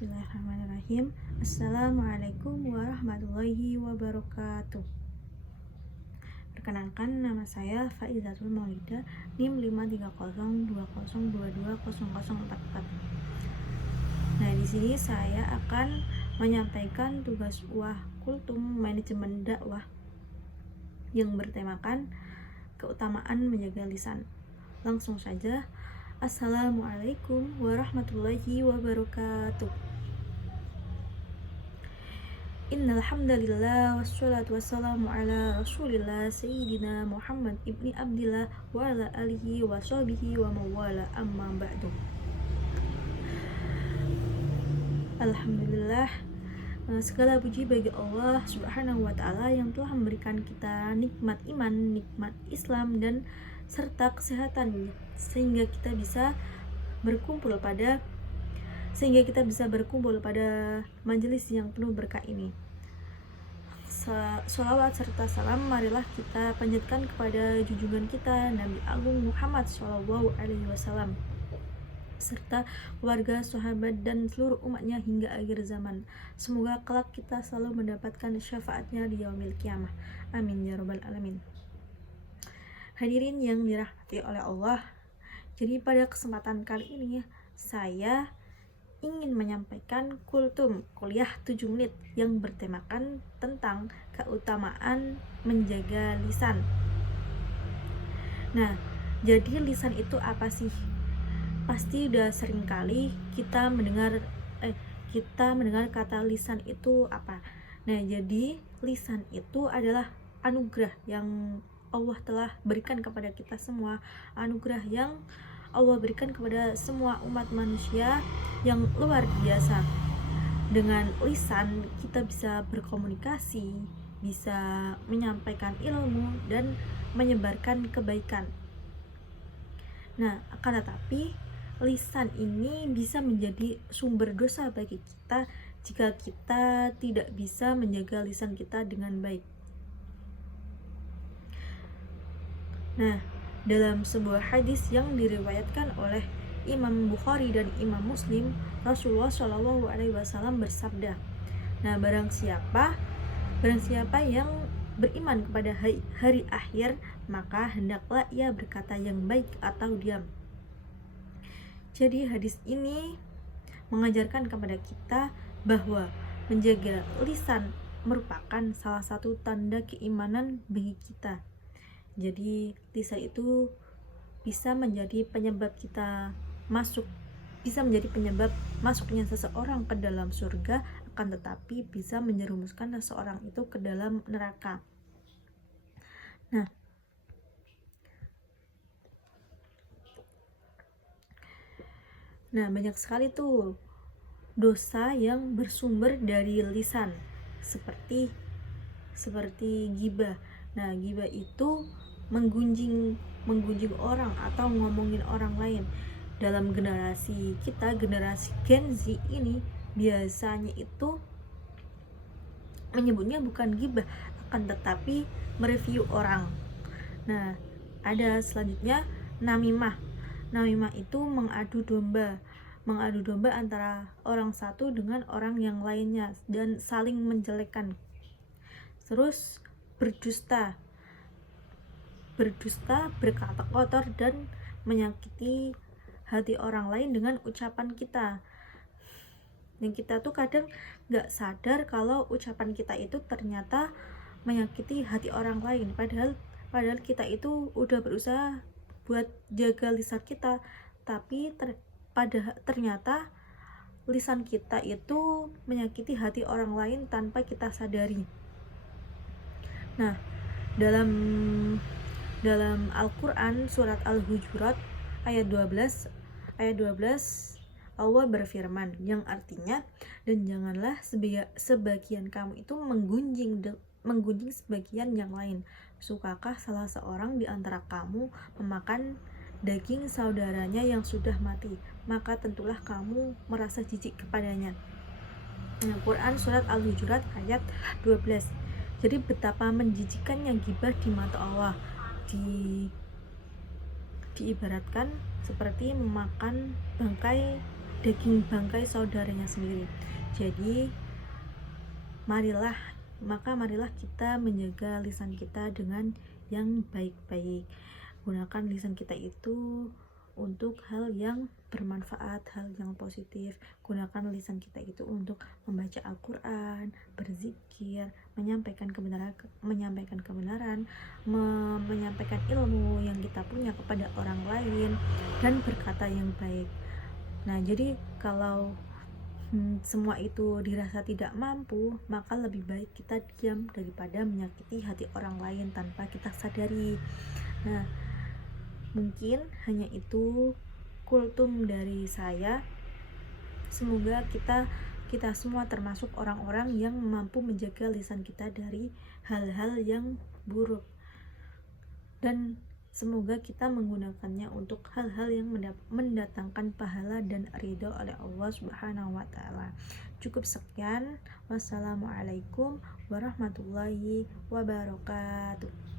Bismillahirrahmanirrahim. Assalamualaikum warahmatullahi wabarakatuh. Perkenalkan, nama saya Faizatul Maulida, NIM 53020220044. Nah, di sini saya akan menyampaikan tugas Kultum Manajemen Dakwah yang bertemakan keutamaan menjaga lisan. Langsung saja. Assalamualaikum warahmatullahi wabarakatuh. Innal hamdalillah wassalatu wassalamu ala Rasulillah Sayyidina Muhammad ibni Abdillah wa ala alihi wa sahbihi wa mawala, amma ba'du. Alhamdulillah, segala puji bagi Allah Subhanahu wa taala yang telah memberikan kita nikmat iman, nikmat Islam, dan serta kesehatan sehingga kita bisa berkumpul pada majelis yang penuh berkah ini. Sholawat serta salam marilah kita panjatkan kepada junjungan kita Nabi Agung Muhammad SAW serta keluarga, sahabat, dan seluruh umatnya hingga akhir zaman. Semoga kelak kita selalu mendapatkan syafaatnya di yaumil qiyamah. Amin ya rabbal alamin. Hadirin yang dirahmati oleh Allah, jadi pada kesempatan kali ini saya ingin menyampaikan kultum kuliah 7 menit yang bertemakan tentang keutamaan menjaga lisan. Nah, jadi lisan itu apa sih? Pasti udah sering kali kita mendengar kata lisan itu apa. Nah, jadi lisan itu adalah anugerah yang Allah telah berikan kepada kita semua, anugerah yang Allah berikan kepada semua umat manusia yang luar biasa. Dengan lisan kita bisa berkomunikasi, bisa menyampaikan ilmu, dan menyebarkan kebaikan. Nah, akan tetapi lisan ini bisa menjadi sumber dosa bagi kita jika kita tidak bisa menjaga lisan kita dengan baik. Nah, dalam sebuah hadis yang diriwayatkan oleh Imam Bukhari dan Imam Muslim, Rasulullah SAW bersabda, nah, barang siapa yang beriman kepada hari akhir, maka hendaklah ia berkata yang baik atau diam. Jadi hadis ini mengajarkan kepada kita bahwa menjaga lisan merupakan salah satu tanda keimanan bagi kita. Jadi lisan itu bisa menjadi penyebab masuknya seseorang ke dalam surga, akan tetapi bisa menjerumuskan seseorang itu ke dalam neraka. Nah, banyak sekali tuh dosa yang bersumber dari lisan, seperti ghibah. Nah, ghibah itu menggunjing orang atau ngomongin orang lain. Dalam generasi kita, generasi Gen Z ini, biasanya itu menyebutnya bukan ghibah, akan tetapi mereview orang. Nah, ada selanjutnya namimah. Namimah itu mengadu domba antara orang satu dengan orang yang lainnya dan saling menjelekkan. Terus berdusta, berkata kotor dan menyakiti hati orang lain dengan ucapan kita. Dan kita tuh kadang gak sadar kalau ucapan kita itu ternyata menyakiti hati orang lain, padahal kita itu udah berusaha buat jaga lisan kita, tapi ternyata lisan kita itu menyakiti hati orang lain tanpa kita sadari. Nah, dalam Al-Quran surat Al-Hujurat ayat 12 Allah berfirman, yang artinya, dan janganlah sebagian kamu itu menggunjing sebagian yang lain. Sukakah salah seorang di antara kamu memakan daging saudaranya yang sudah mati? Maka tentulah kamu merasa jijik kepadanya. Quran surat Al-Hujurat ayat 12. Jadi betapa menjijikkannya ghibah di mata Allah. Diibaratkan seperti memakan bangkai daging bangkai saudaranya sendiri. Jadi marilah kita menjaga lisan kita dengan yang baik-baik. Gunakan lisan kita itu untuk hal yang bermanfaat, hal yang positif. Gunakan lisan kita itu untuk membaca Al-Quran, berzikir, menyampaikan kebenaran, menyampaikan ilmu yang kita punya kepada orang lain, dan berkata yang baik. Nah, jadi kalau semua itu dirasa tidak mampu, maka lebih baik kita diam daripada menyakiti hati orang lain tanpa kita sadari. Nah, mungkin hanya itu kultum dari saya. Semoga kita semua termasuk orang-orang yang mampu menjaga lisan kita dari hal-hal yang buruk, dan semoga kita menggunakannya untuk hal-hal yang mendatangkan pahala dan ridho oleh Allah Subhanahu wa taala. Cukup sekian. Wassalamualaikum warahmatullahi wabarakatuh.